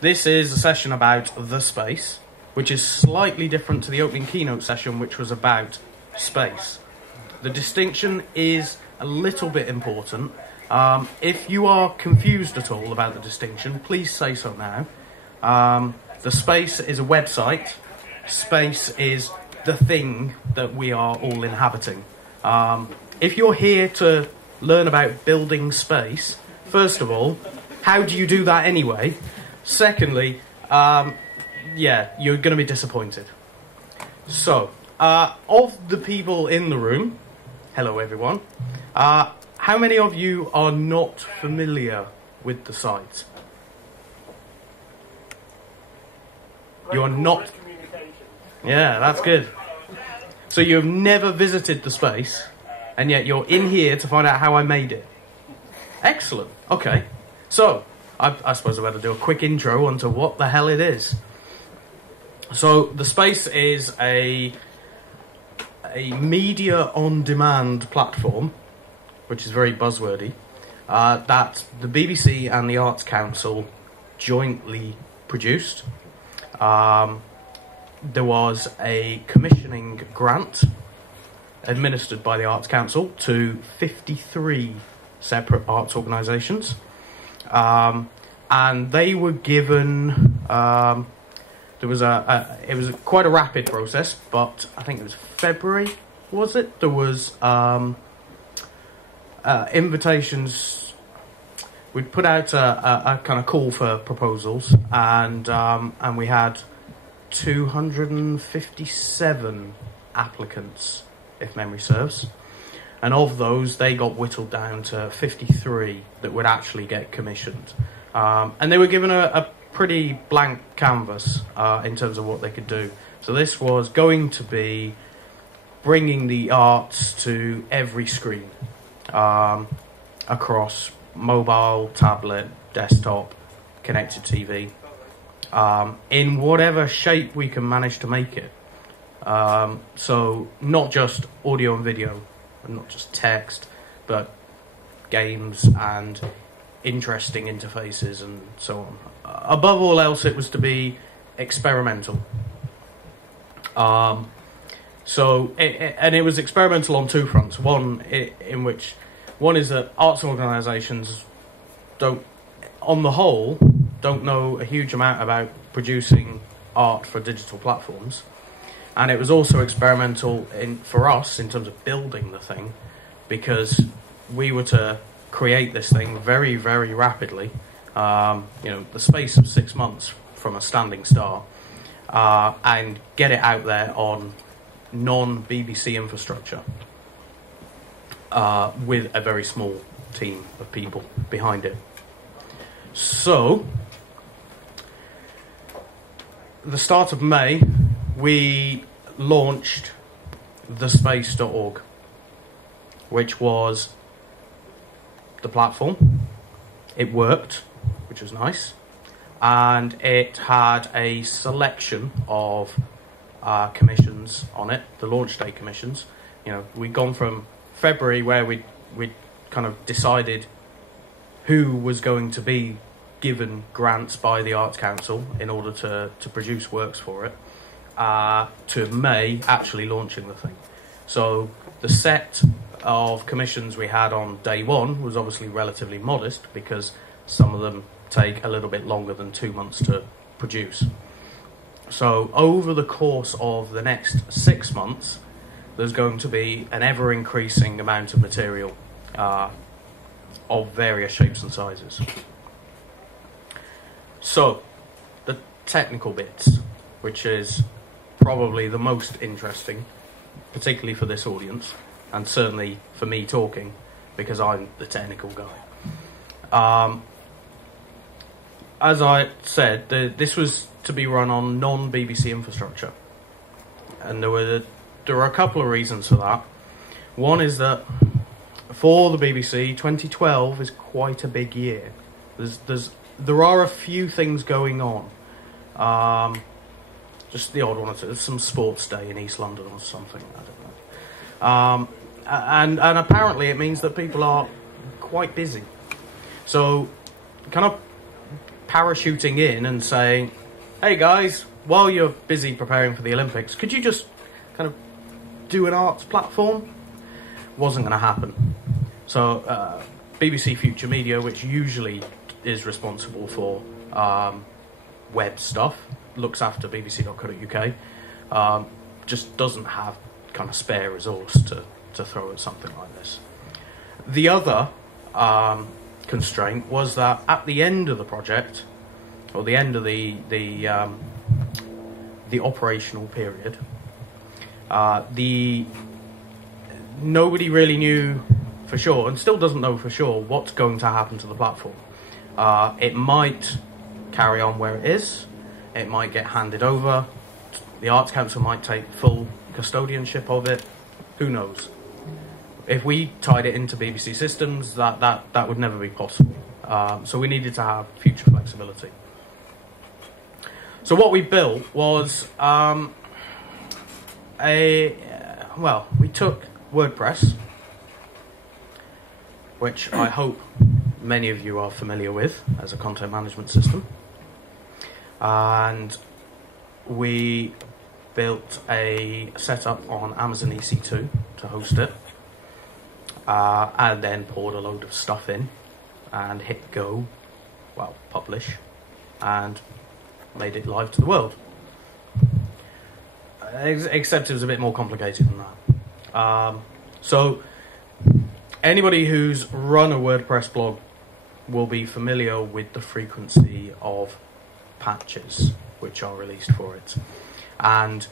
This is a session about the space, which is slightly different to the opening keynote session, which was about space. The distinction is a little bit important. If you are confused at all about the distinction, please say so now. The space is a website. Space is the thing that we are all inhabiting. If you're here to learn about building space, first of all, how do you do that anyway? Secondly, yeah, you're going to be disappointed. So, of the people in the room, hello everyone, how many of you are not familiar with the site? You are not... Yeah, that's good. So you've never visited the space, and yet you're in here to find out how I made it. Excellent. Okay. So, I suppose I better do a quick intro onto what the hell it is. So, the space is a media-on-demand platform, which is very buzzwordy, that the BBC and the Arts Council jointly produced. There was a commissioning grant administered by the Arts Council to 53 separate arts organisations, and they were given. It was quite a rapid process, but I think it was February. Was it? There was invitations. We'd put out a kind of call for proposals, and we had 257 applicants, if memory serves. And of those, they got whittled down to 53 that would actually get commissioned. And they were given a pretty blank canvas in terms of what they could do. So this was going to be bringing the arts to every screen, across mobile, tablet, desktop, connected TV, in whatever shape we can manage to make it. So not just audio and video, and not just text, but games and interesting interfaces and so on. Above all else, it was to be experimental. It was experimental on two fronts. One is that arts organisations on the whole, don't know a huge amount about producing art for digital platforms. And it was also experimental for us in terms of building the thing, because we were to create this thing very, very rapidly, the space of 6 months from a standing start, and get it out there on non-BBC infrastructure, with a very small team of people behind it. So, the start of May, we launched thespace.org, which was the platform. It worked, which was nice, and it had a selection of commissions on it, the launch day commissions. We'd gone from February, where we'd kind of decided who was going to be given grants by the Arts Council in order to produce works for it, to May actually launching the thing. So the set of commissions we had on day one was obviously relatively modest, because some of them take a little bit longer than 2 months to produce. So over the course of the next 6 months, there's going to be an ever-increasing amount of material of various shapes and sizes. So, the technical bits, which is probably the most interesting, particularly for this audience, and certainly for me talking, because I'm the technical guy. As I said, this was to be run on non-BBC infrastructure, and there were a couple of reasons for that. One is that for the BBC, 2012 is quite a big year. There are a few things going on. Just the odd one. There's some sports day in East London or something. I don't know. And apparently it means that people are quite busy. So, kind of parachuting in and saying, hey guys, while you're busy preparing for the Olympics, could you just kind of do an arts platform? Wasn't going to happen. So BBC Future Media, which usually is responsible for web stuff, looks after bbc.co.uk, just doesn't have kind of spare resource to throw at something like this. The other constraint was that at the end of the project, or the end of the operational period, nobody really knew for sure, and still doesn't know for sure, what's going to happen to the platform. It might carry on where it is, it might get handed over, the Arts Council might take full custodianship of it, who knows. If we tied it into BBC systems, that would never be possible. So we needed to have future flexibility. So what we built was we took WordPress, which I hope many of you are familiar with as a content management system, and we built a setup on Amazon EC2 to host it, and then poured a load of stuff in and hit go, publish, and made it live to the world. Except it was a bit more complicated than that. So anybody who's run a WordPress blog will be familiar with the frequency of patches which are released for it, and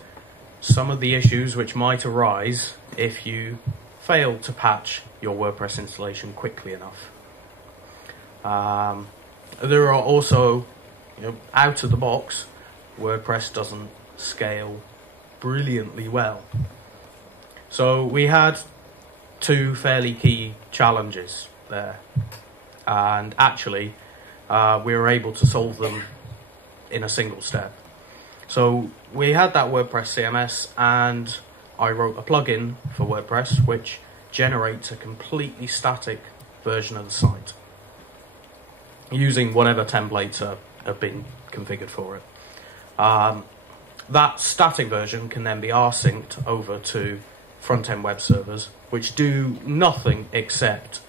some of the issues which might arise if you fail to patch your WordPress installation quickly enough. There are also, out of the box, WordPress doesn't scale brilliantly well. So we had two fairly key challenges there, and actually we were able to solve them in a single step. So we had that WordPress CMS, and I wrote a plugin for WordPress which generates a completely static version of the site using whatever templates have been configured for it. That static version can then be rsynced over to front-end web servers, which do nothing except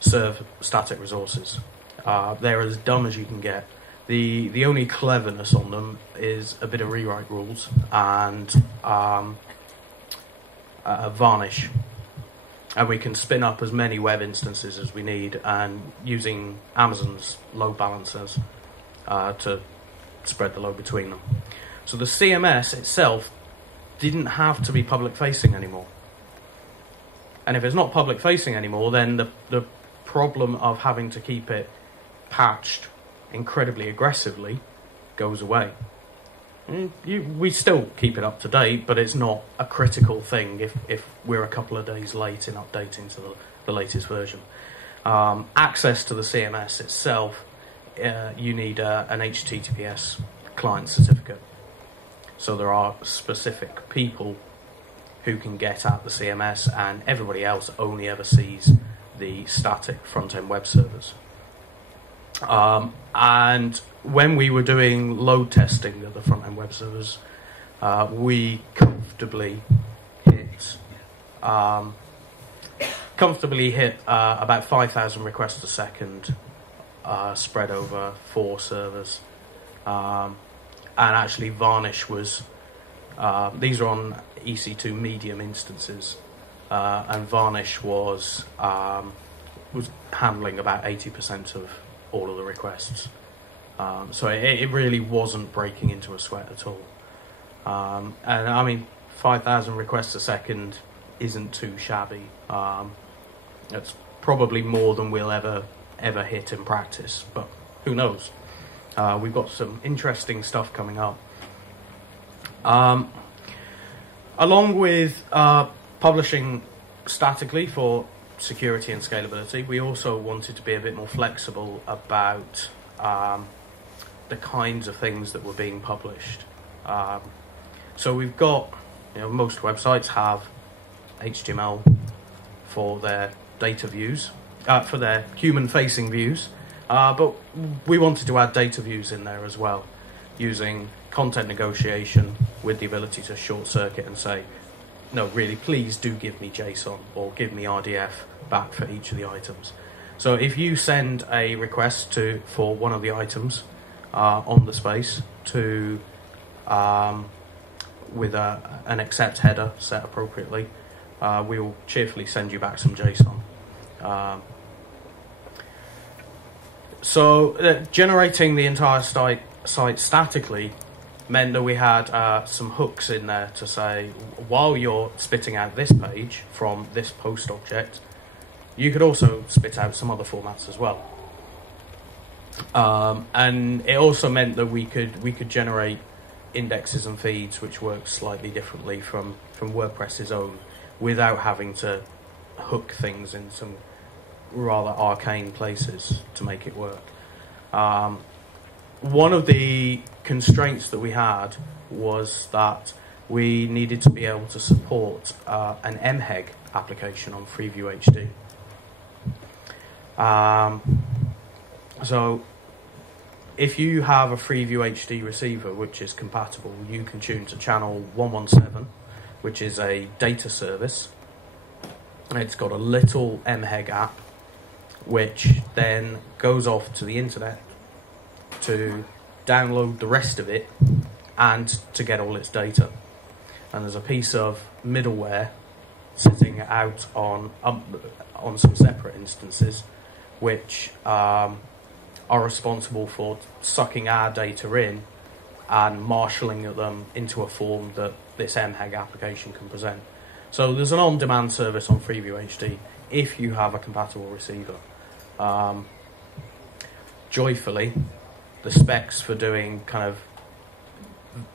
serve static resources. They're as dumb as you can get. The only cleverness on them is a bit of rewrite rules and varnish. And we can spin up as many web instances as we need, and using Amazon's load balancers to spread the load between them. So the CMS itself didn't have to be public-facing anymore. And if it's not public-facing anymore, then the problem of having to keep it patched incredibly aggressively goes away. We still keep it up to date, but it's not a critical thing if we're a couple of days late in updating to the latest version. Access to the CMS itself, you need an HTTPS client certificate. So there are specific people who can get at the CMS, and everybody else only ever sees the static front-end web servers. And when we were doing load testing of the front-end web servers, we comfortably hit about 5,000 requests a second, spread over 4 servers. And actually Varnish was, these are on EC2 medium instances, and Varnish was handling about 80% of all of the requests. So it really wasn't breaking into a sweat at all. And I mean, 5,000 requests a second isn't too shabby. It's probably more than we'll ever hit in practice, but who knows? We've got some interesting stuff coming up. Along with publishing statically for security and scalability, we also wanted to be a bit more flexible about the kinds of things that were being published. So we've got, most websites have HTML for their data views, for their human-facing views. But we wanted to add data views in there as well, using content negotiation with the ability to short circuit and say, no, really, please do give me JSON or give me RDF back for each of the items. So if you send a request for one of the items on the space to with an accept header set appropriately, we will cheerfully send you back some JSON. So generating the entire site statically meant that we had some hooks in there to say, while you're spitting out this page from this post object, you could also spit out some other formats as well. And it also meant that we could generate indexes and feeds which work slightly differently from WordPress's own, without having to hook things in some rather arcane places to make it work. One of the constraints that we had was that we needed to be able to support an MHEG application on Freeview HD. So if you have a Freeview HD receiver which is compatible, you can tune to channel 117, which is a data service. It's got a little MHEG app which then goes off to the internet to download the rest of it and to get all its data. And there's a piece of middleware sitting out on some separate instances which are responsible for sucking our data in and marshalling them into a form that this MHEG application can present. So there's an on-demand service on Freeview HD if you have a compatible receiver. Joyfully, the specs for doing kind of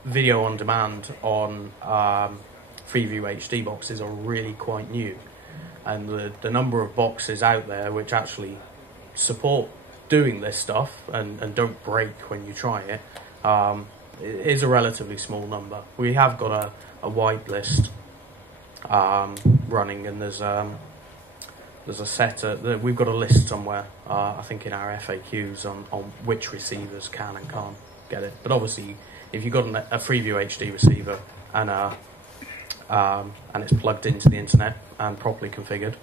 video on demand on Freeview HD boxes are really quite new, and the number of boxes out there which actually support doing this stuff and don't break when you try it is a relatively small number. We have got a white list running, and there's a set that we've got a list somewhere, I think in our FAQs on which receivers can and can't get it. But obviously, if you've got a Freeview HD receiver and it's plugged into the internet and properly configured,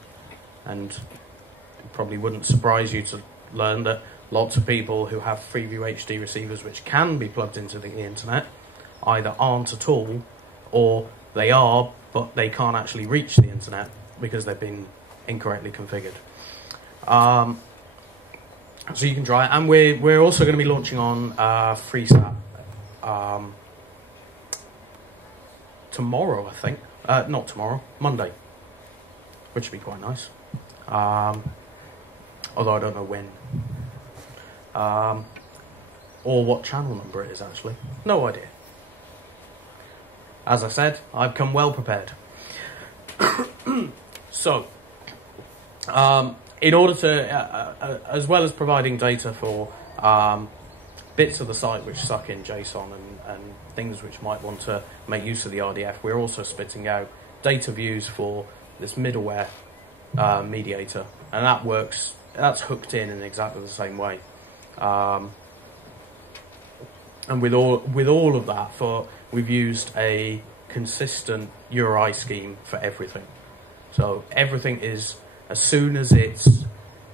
and it probably wouldn't surprise you to learn that lots of people who have Freeview HD receivers which can be plugged into the internet either aren't at all, or they are but they can't actually reach the internet because they've been incorrectly configured. So you can try it, and we're also going to be launching on FreeSat tomorrow, I think. Not tomorrow, Monday, which would be quite nice. Although I don't know when. Or what channel number it is, actually. No idea. As I said, I've come well prepared. So, in order to, as well as providing data for bits of the site which suck in JSON and things which might want to make use of the RDF, we're also spitting out data views for this middleware mediator, and that's hooked in exactly the same way. And with all of that, we've used a consistent URI scheme for everything. So everything is, as soon as it's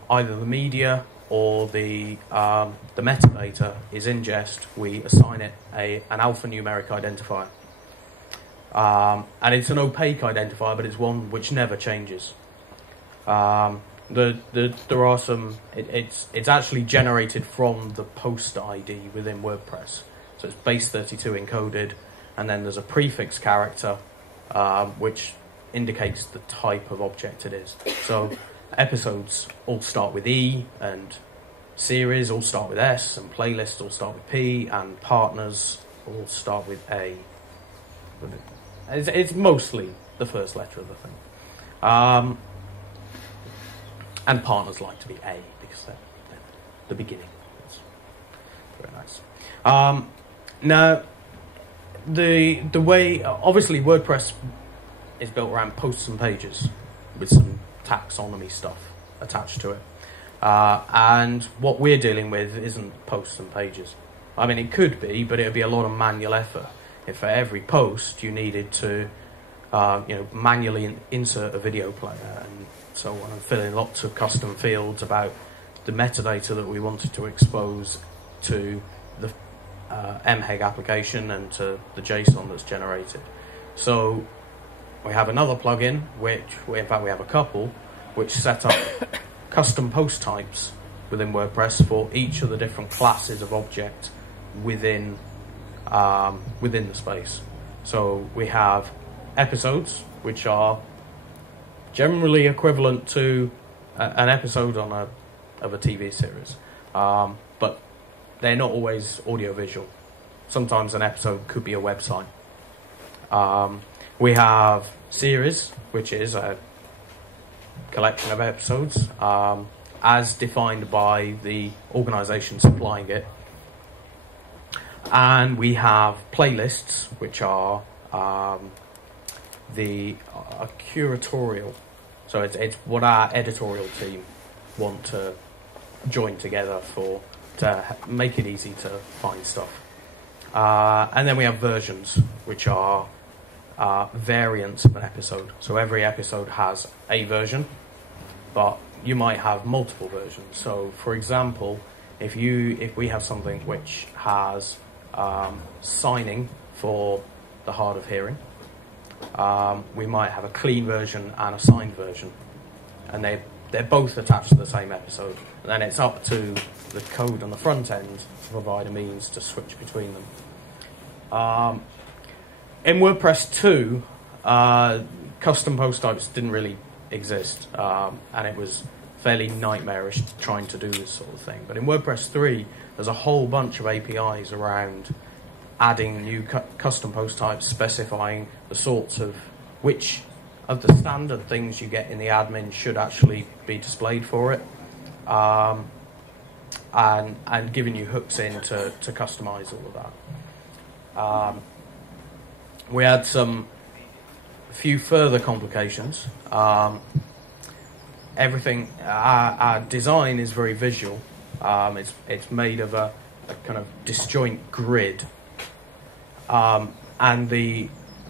either the media or the metadata is ingest, we assign it an alphanumeric identifier. And it's an opaque identifier, but it's one which never changes. There are some. It's actually generated from the post ID within WordPress, so it's base 32 encoded, and then there's a prefix character which indicates the type of object it is. So episodes all start with E, and series all start with S, and playlists all start with P, and partners all start with A. It's mostly the first letter of the thing. And partners like to be A because they're the beginning. It's very nice. Now, the way, obviously WordPress is built around posts and pages with some taxonomy stuff attached to it. And what we're dealing with isn't posts and pages. I mean, it could be, but it would be a lot of manual effort. If for every post you needed to manually insert a video player and so on, and fill in lots of custom fields about the metadata that we wanted to expose to the MHEG application and to the JSON that's generated. So we have another plugin, in fact we have a couple, which set up custom post types within WordPress for each of the different classes of object within the space. So we have episodes, which are generally equivalent to an episode of a TV series, but they're not always audio-visual. Sometimes an episode could be a website. We have series, which is a collection of episodes as defined by the organisation supplying it. And we have playlists, which are curatorial. So it's what our editorial team want to join together to make it easy to find stuff. And then we have versions, which are variants of an episode. So every episode has a version, but you might have multiple versions. So for example, if we have something which has signing for the hard of hearing, we might have a clean version and a signed version, and they're both attached to the same episode. And then it's up to the code on the front end to provide a means to switch between them. In WordPress 2, custom post types didn't really exist, and it was fairly nightmarish trying to do this sort of thing. But in WordPress 3, there's a whole bunch of APIs around adding new custom post types, specifying the sorts of which of the standard things you get in the admin should actually be displayed for it, and giving you hooks in to customize all of that. We had a few further complications. Our design is very visual. It's made of a kind of disjoint grid. And the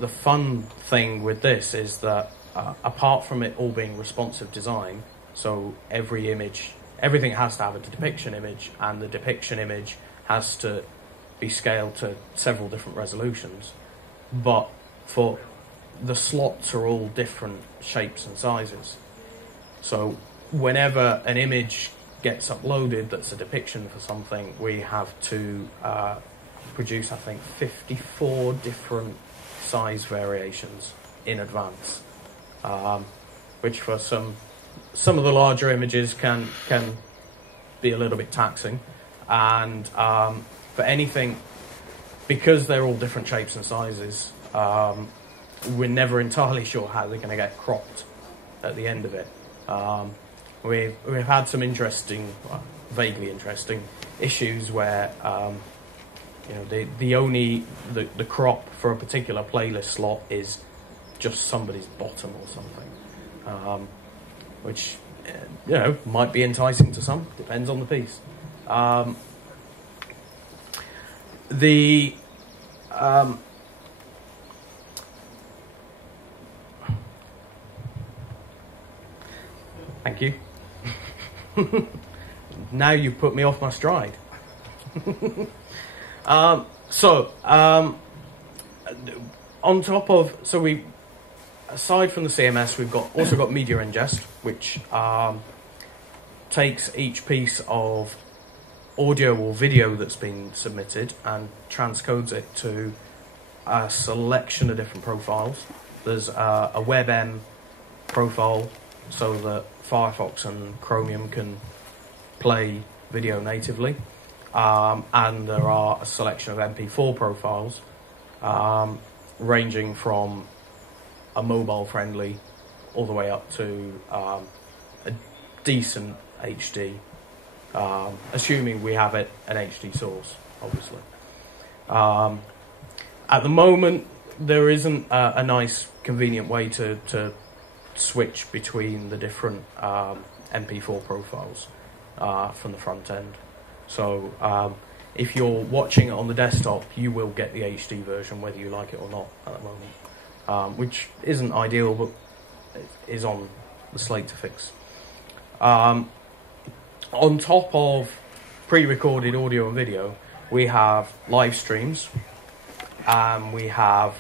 fun thing with this is that apart from it all being responsive design, so everything has to have a depiction image, and the depiction image has to be scaled to several different resolutions. But for the slots are all different shapes and sizes. So whenever an image gets uploaded that's a depiction for something, we have to produce, I think, 54 different size variations in advance, which for some of the larger images can be a little bit taxing. And for anything, because they're all different shapes and sizes, we're never entirely sure how they're going to get cropped at the end of it. We've had some vaguely interesting issues where the crop for a particular playlist slot is just somebody's bottom or something, which might be enticing to some. Depends on the piece. Thank you. Now you've put me off my stride. On top of, aside from the CMS, we've also got media ingest, which takes each piece of audio or video that's been submitted and transcodes it to a selection of different profiles. There's a WebM profile, so that Firefox and Chromium can play video natively. And there are a selection of MP4 profiles, ranging from a mobile-friendly all the way up to a decent HD, assuming we have an HD source, obviously. At the moment, there isn't a nice, convenient way to switch between the different MP4 profiles. from the front end. So if you're watching it on the desktop, you will get the HD version, whether you like it or not at the moment, which isn't ideal, but is on the slate to fix. On top of pre-recorded audio and video, we have live streams, and we have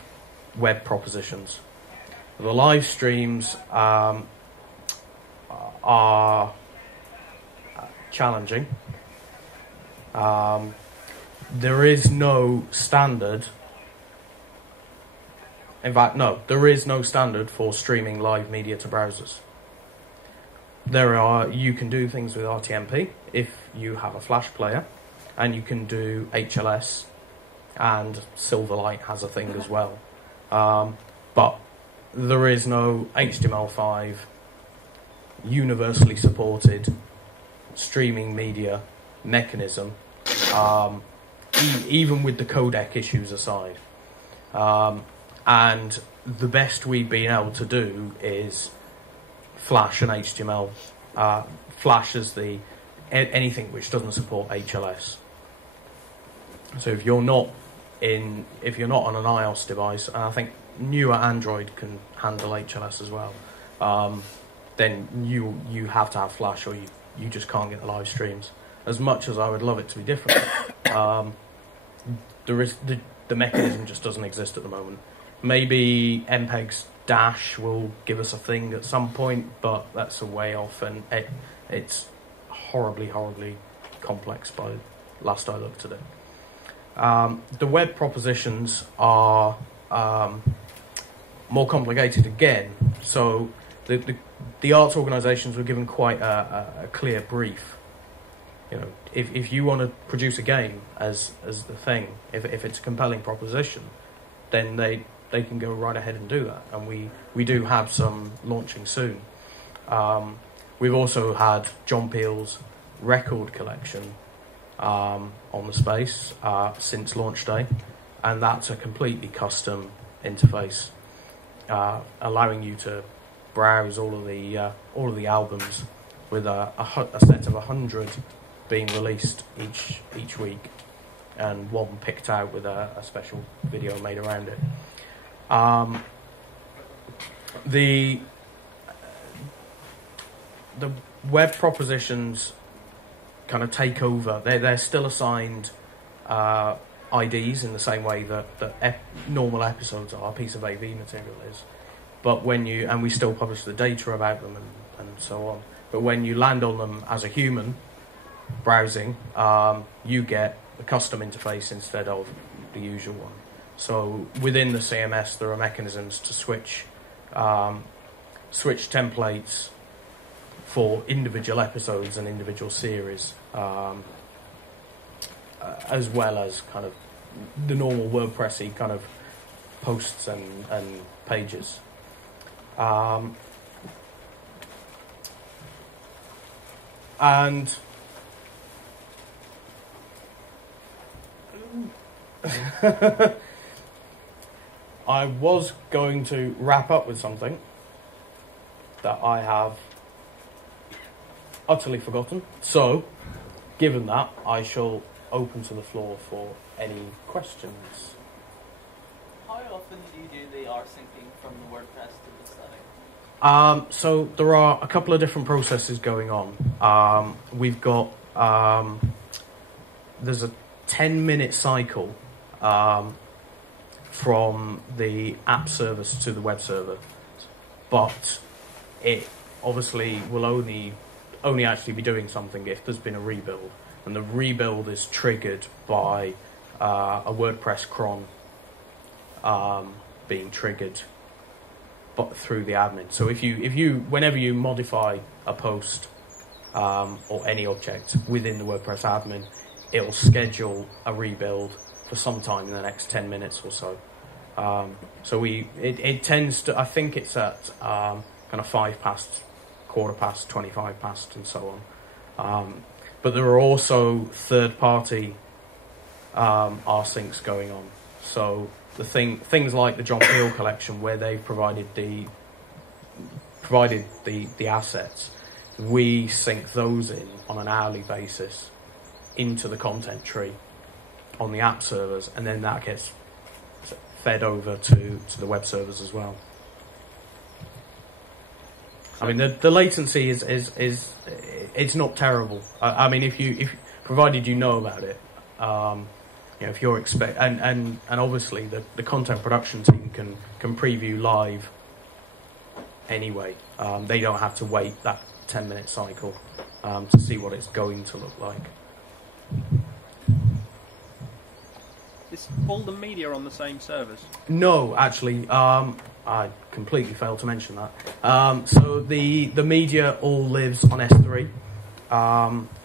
web propositions. The live streams are challenging. There is no standard. In fact, no, there is no standard for streaming live media to browsers. You can do things with RTMP if you have a Flash player, and you can do HLS, and Silverlight has a thing as well. But there is no HTML5 universally supported streaming media mechanism, even with the codec issues aside. And the best we've been able to do is Flash and HTML. Flash is anything which doesn't support HLS. So if you're not on an iOS device, and I think newer Android can handle HLS as well, then you have to have Flash, or you just can't get the live streams. As much as I would love it to be different, the mechanism just doesn't exist at the moment. Maybe MPEG's Dash will give us a thing at some point, but that's a way off, and it's horribly, horribly complex by last I looked at it. The web propositions are more complicated again. So the arts organisations were given quite a clear brief. You know, if you want to produce a game as the thing, if it's a compelling proposition, then they can go right ahead and do that. And we do have some launching soon. We've also had John Peel's record collection on the space since launch day, and that's a completely custom interface, allowing you to browse all of the albums with a set of 100 being released each week, and one picked out with a special video made around it. The web propositions kind of take over. They're still assigned IDs in the same way that normal episodes are, a piece of AV material is. But and we still publish the data about them and so on. But when you land on them as a human browsing, you get a custom interface instead of the usual one. So within the CMS, there are mechanisms to switch templates for individual episodes and individual series, as well as kind of the normal WordPressy kind of posts and pages. And I was going to wrap up with something that I have utterly forgotten. So, given that, I shall open to the floor for any questions. How often do you do the rsynching from the WordPress to the setting? So there are a couple of different processes going on. We've got there's a 10-minute cycle from the app service to the web server, but it obviously will only actually be doing something if there's been a rebuild, and the rebuild is triggered by a WordPress cron being triggered but through the admin. So if you whenever you modify a post or any object within the WordPress admin, it'll schedule a rebuild for some time in the next 10 minutes or so. So it tends to, I think it's at kind of 5 past, quarter past, 25 past, and so on. But there are also third-party rsyncs going on. So things like the John Peel collection, where they've provided the assets, we sync those in on an hourly basis into the content tree on the app servers, and then that gets fed over to the web servers as well. I mean, the latency is it's not terrible. I mean, if provided you know about it, if you're and obviously the content production team can preview live anyway. They don't have to wait that 10-minute cycle to see what it's going to look like. Is all the media on the same servers? No, actually, I completely failed to mention that. So the media all lives on S3,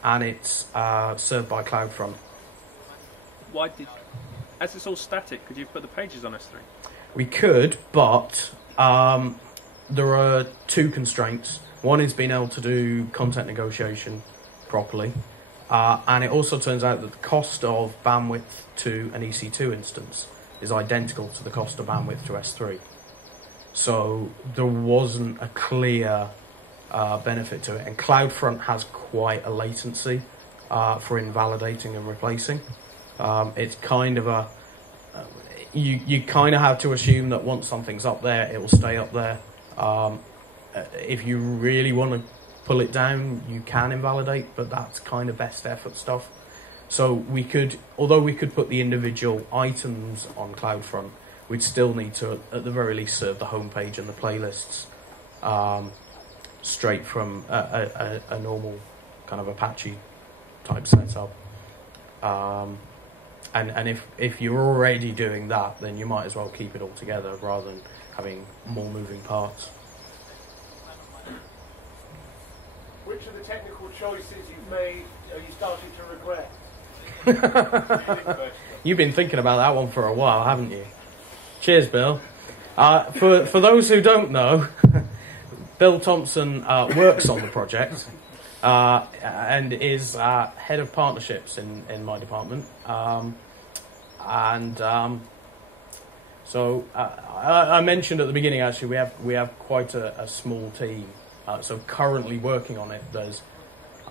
and it's served by CloudFront. As it's all static, could you put the pages on S3? We could, but there are two constraints. One is being able to do content negotiation properly. And it also turns out that the cost of bandwidth to an EC2 instance is identical to the cost of bandwidth to S3. So there wasn't a clear benefit to it. And CloudFront has quite a latency for invalidating and replacing. It's kind of you kind of have to assume that once something's up there, it will stay up there. If you really want to pull it down, you can invalidate, but that's kind of best effort stuff. So although we could put the individual items on CloudFront, we'd still need to, at the very least, serve the homepage and the playlists straight from a normal kind of Apache type setup. And if you're already doing that, then you might as well keep it all together rather than having more moving parts. Which of the technical choices you've made are you starting to regret? You've been thinking about that one for a while, haven't you? Cheers, Bill. For those who don't know, Bill Thompson works on the project and is head of partnerships in my department. So I mentioned at the beginning, actually, we have quite a small team. So currently working on it, there's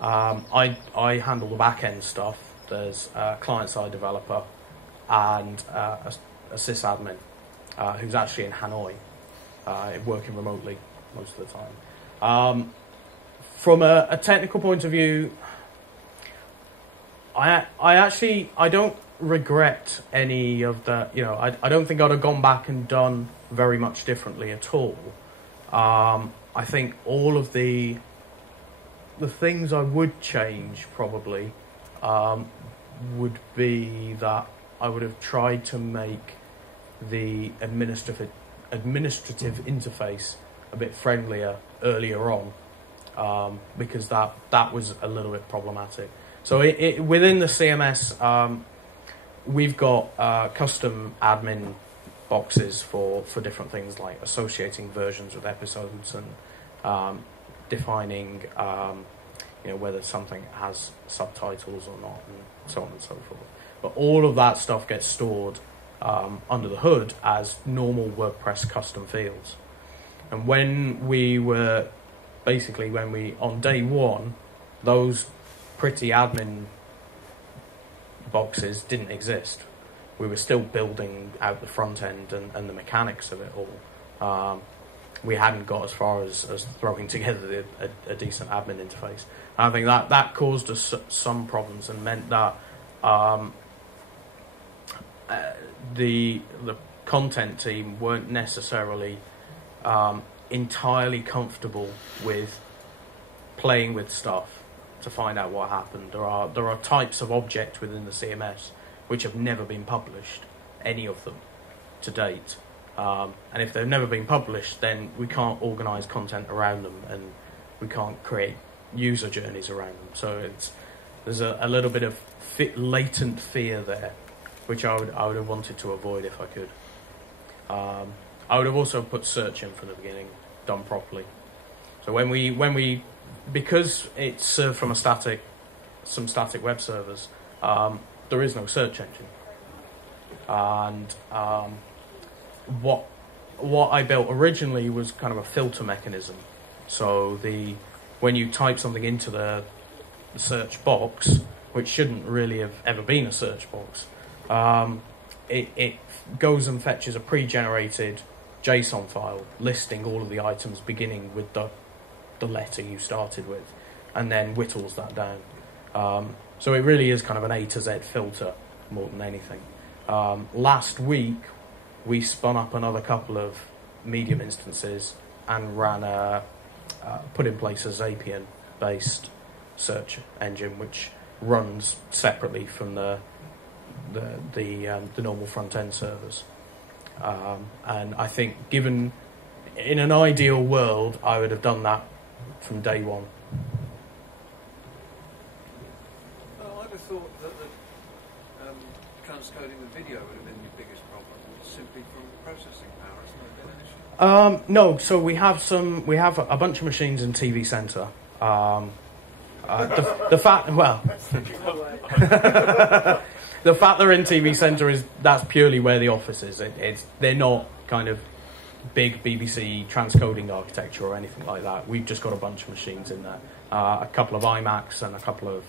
I handle the back end stuff. There's a client side developer and a sysadmin who's actually in Hanoi, working remotely most of the time. From a technical point of view, I don't regret any of the. I don't think I'd have gone back and done very much differently at all. I think all of the things I would change probably would be that I would have tried to make the administrative interface a bit friendlier earlier on, because that was a little bit problematic. So within the CMS, we've got custom admin boxes for different things like associating versions with episodes and defining whether something has subtitles or not, and so on and so forth. But all of that stuff gets stored under the hood as normal WordPress custom fields. And when on day one, those pretty admin boxes didn't exist. We were still building out the front end and the mechanics of it all. We hadn't got as far as throwing together a decent admin interface. And I think that caused us some problems and meant that the content team weren't necessarily entirely comfortable with playing with stuff to find out what happened. There are types of object within the CMS which have never been published, any of them, to date. And if they've never been published, then we can't organise content around them, and we can't create user journeys around them. So there's a little bit of latent fear there, which I would have wanted to avoid if I could. I would have also put search in from the beginning, done properly. So when we because it's served from some static web servers, there is no search engine. And what I built originally was kind of a filter mechanism. So when you type something into the search box, which shouldn't really have ever been a search box, it goes and fetches a pre-generated JSON file listing all of the items beginning with the letter you started with, and then whittles that down. So it really is kind of an A to Z filter more than anything. Last week, we spun up another couple of medium instances and put in place a Zapier-based search engine, which runs separately from the normal front-end servers. And I think, given in an ideal world, I would have done that from day one. Well, I'd have thought that the transcoding the video would have been the biggest problem, simply from processing power. Isn't it been an issue? No, so we have a bunch of machines in TV Centre. The fact they're in TV Centre that's purely where the office is. They're not kind of big BBC transcoding architecture or anything like that. We've just got a bunch of machines in there, a couple of iMacs and a couple of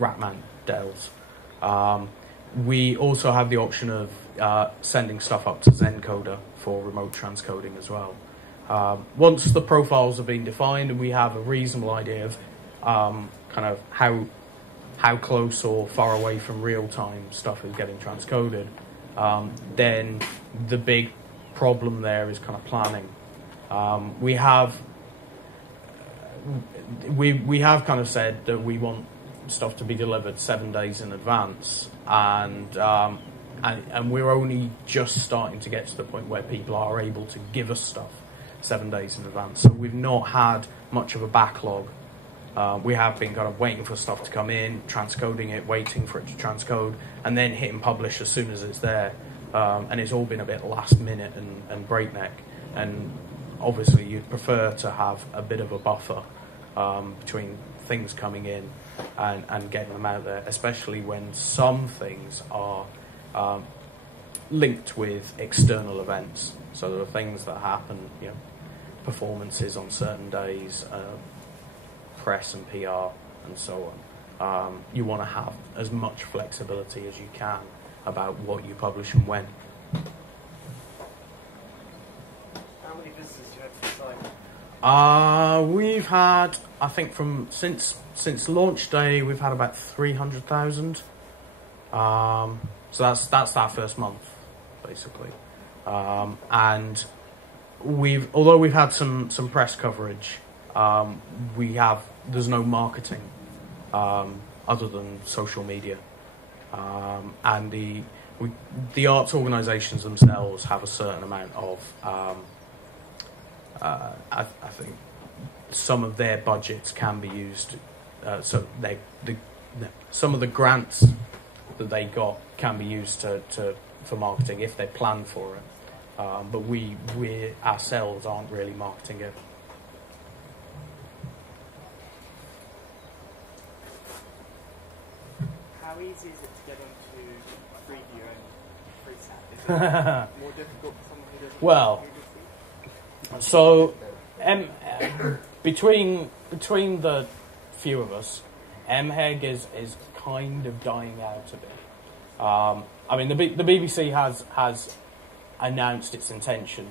Rackman Dells. We also have the option of sending stuff up to Zencoder for remote transcoding as well. Once the profiles have been defined and we have a reasonable idea of kind of how close or far away from real-time stuff is getting transcoded, then the big problem there is kind of planning. We have kind of said that we want stuff to be delivered 7 days in advance, and we're only just starting to get to the point where people are able to give us stuff 7 days in advance. So we've not had much of a backlog. We have been kind of waiting for stuff to come in, transcoding it, waiting for it to transcode, and then hitting publish as soon as it's there. And it's all been a bit last minute and breakneck. And obviously you'd prefer to have a bit of a buffer between things coming in and getting them out there, especially when some things are linked with external events. So there are things that happen, performances on certain days, press and PR and so on. You want to have as much flexibility as you can about what you publish and when. How many visitors do you have to the site? We've had, I think, since launch day, we've had about 300,000. So that's our first month, basically. And although we've had some press coverage, there's no marketing other than social media. And the arts organisations themselves have a certain amount of, I think, some of their budgets can be used. So some of the grants that they got can be used for marketing if they plan for it. But we ourselves aren't really marketing it. How easy is it to get onto preview and preset? Is it more difficult for someone who doesn't Well, so between the few of us, MHEG is kind of dying out a bit. I mean, the BBC has announced its intention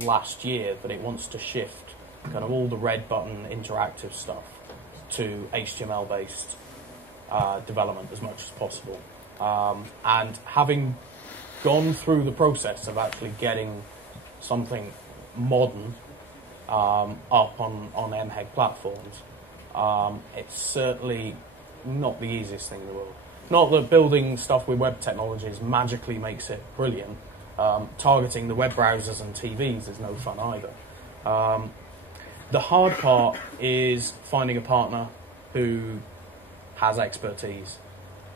last year that it wants to shift kind of all the red button interactive stuff to HTML-based development as much as possible. And having gone through the process of actually getting something modern up on MHEG platforms, it's certainly not the easiest thing in the world. Not that building stuff with web technologies magically makes it brilliant. Targeting the web browsers and TVs is no fun either. The hard part is finding a partner who has expertise.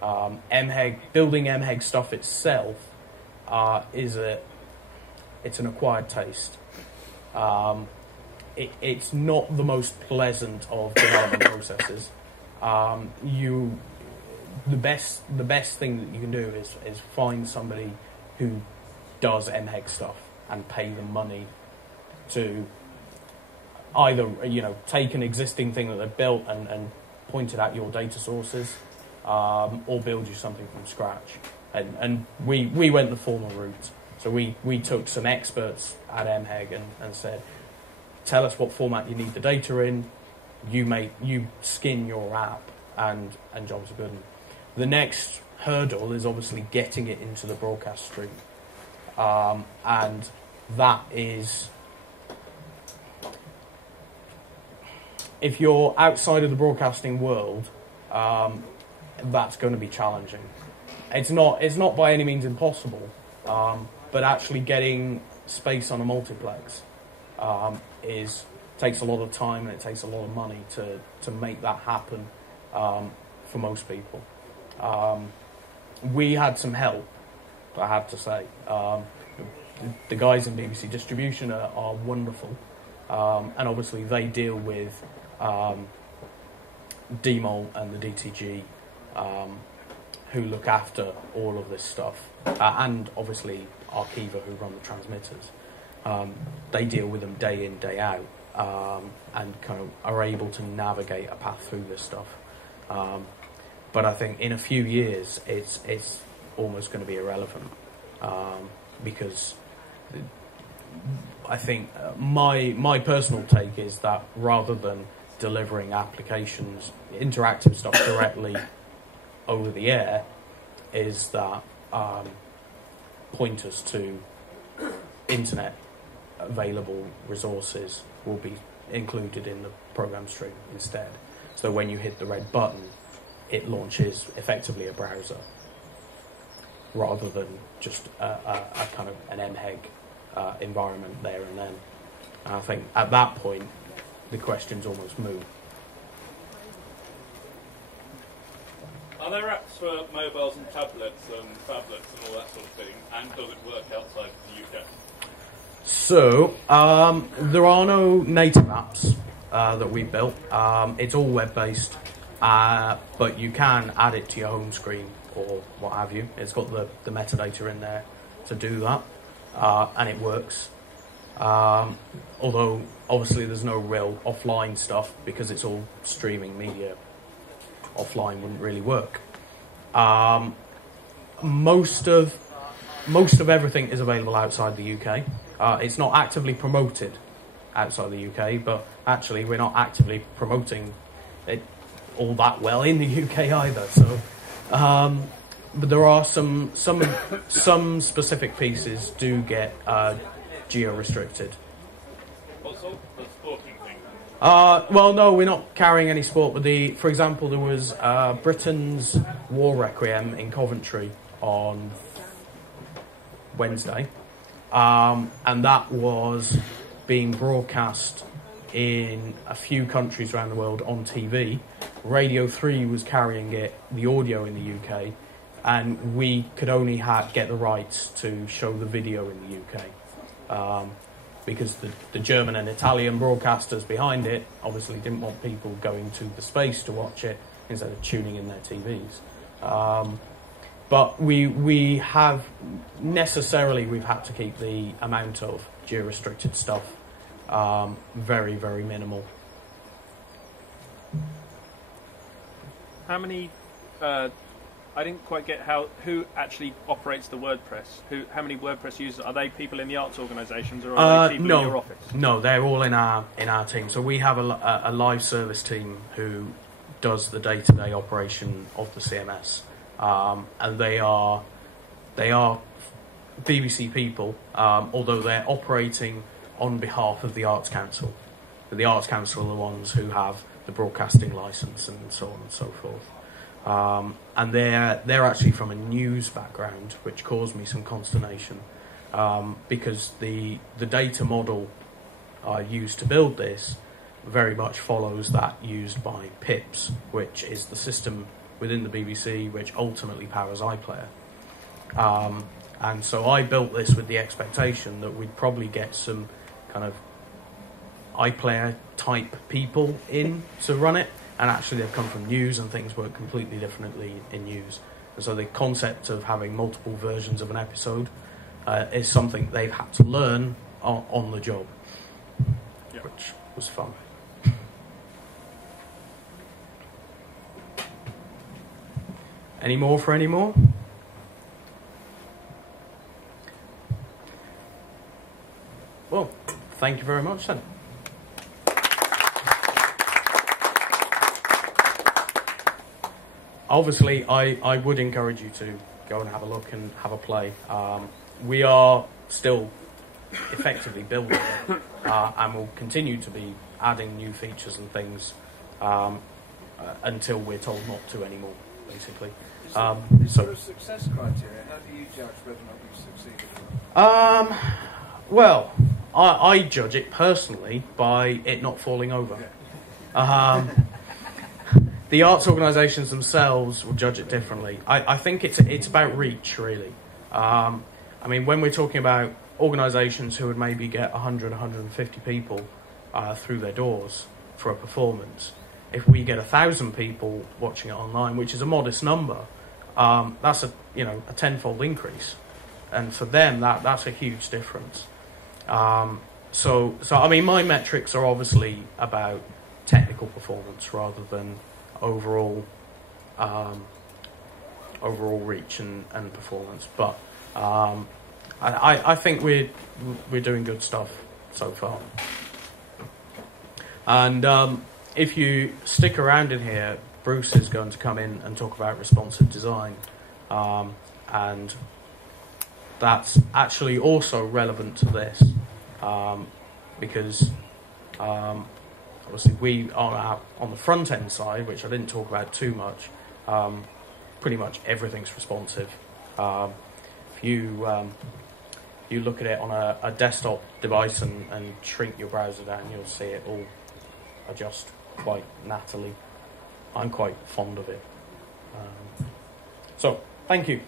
Building MHEG stuff itself it's an acquired taste. It's not the most pleasant of development processes. The best thing that you can do is find somebody who does MHEG stuff and pay them money to either take an existing thing that they've built and point it at your data sources, or build you something from scratch. And we went the former route. So we took some experts at MHEG and said, tell us what format you need the data in. You skin your app, and jobs are good. The next hurdle is obviously getting it into the broadcast stream, and that is, if you're outside of the broadcasting world, that's going to be challenging. It's not by any means impossible, but actually getting space on a multiplex takes a lot of time, and it takes a lot of money to make that happen for most people. We had some help, I have to say. The guys in BBC Distribution are wonderful, and obviously they deal with DMOL and the DTG, who look after all of this stuff, and obviously Arqiva, who run the transmitters. They deal with them day in, day out, and kind of are able to navigate a path through this stuff. But I think in a few years, it's almost going to be irrelevant, because I think my personal take is that rather than delivering applications, interactive stuff directly over the air, is that pointers to internet available resources will be included in the program stream instead. So when you hit the red button, it launches effectively a browser rather than just a kind of an MHEG environment there and then. And I think at that point, the question's almost moot. Are there apps for mobiles and tablets and phablets and all that sort of thing? And does it work outside the UK? So, there are no native apps that we built. It's all web-based, but you can add it to your home screen or what have you. It's got the metadata in there to do that, and it works. Although, obviously, there's no real offline stuff because it's all streaming media. Offline wouldn't really work. Most of everything is available outside the UK. It's not actively promoted outside the UK, but actually we're not actively promoting it all that well in the UK either. So, but there are some specific pieces do get geo-restricted. Also, the sporting thing. Well, no, we're not carrying any sport. But for example, there was Britain's War Requiem in Coventry on Wednesday, and that was being broadcast in a few countries around the world on TV. Radio 3 was carrying it, the audio in the UK, and we could only get the rights to show the video in the UK. Because the German and Italian broadcasters behind it obviously didn't want people going to the space to watch it instead of tuning in their TVs. But we've had to keep the amount of geo-restricted stuff very, very minimal. How many? I didn't quite get who actually operates the WordPress. How many WordPress users are they? People in the arts organisations, or are they people in your office? No, they're all in our team. So we have a live service team who does the day-to-day operation of the CMS, and they are BBC people, although they're operating on behalf of the Arts Council. But the Arts Council are the ones who have the broadcasting licence and so on and so forth. And they're actually from a news background, which caused me some consternation, because the data model used to build this very much follows that used by PIPS, which is the system within the BBC which ultimately powers iPlayer. And so I built this with the expectation that we'd probably get some kind of iPlayer type people in to run it. And actually they've come from news, and things work completely differently in news. And so the concept of having multiple versions of an episode is something they've had to learn on the job. Yeah. Which was fun. Any more for any more? Well, thank you very much then. Obviously, I would encourage you to go and have a look and have a play. We are still effectively building it, and will continue to be adding new features and things until we're told not to anymore, basically. Is there a success criteria? How do you judge whether or not you've succeeded? Well, I judge it personally by it not falling over. The arts organisations themselves will judge it differently. I think it's about reach, really. I mean, when we're talking about organisations who would maybe get 100, 150 people through their doors for a performance, if we get 1,000 people watching it online, which is a modest number, that's a tenfold increase, and for them that's a huge difference. So I mean, my metrics are obviously about technical performance rather than overall reach and performance. But I think we're doing good stuff so far. And if you stick around in here, Bruce is going to come in and talk about responsive design, and that's actually also relevant to this, because obviously we are on the front end side, which I didn't talk about too much. Pretty much everything's responsive. If you look at it on a desktop device and shrink your browser down, you'll see it all adjust quite nattily. I'm quite fond of it. So, thank you.